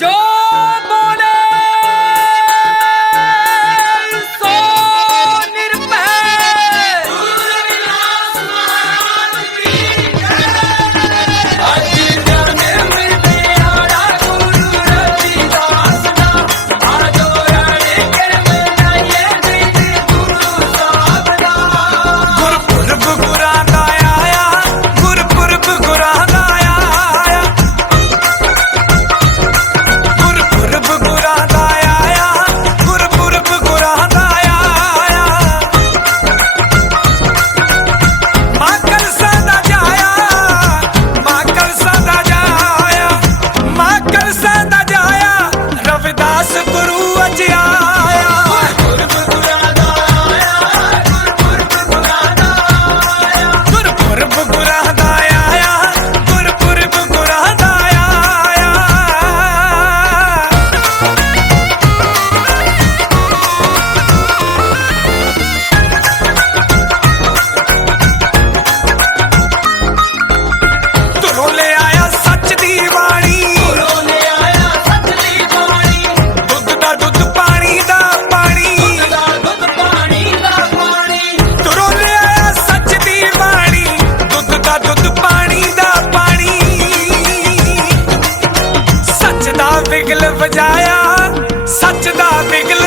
上 santa ਬਿਗਲ ਵਜਾਇਆ। ਸੱਚ ਦਾ ਬਿਗਲ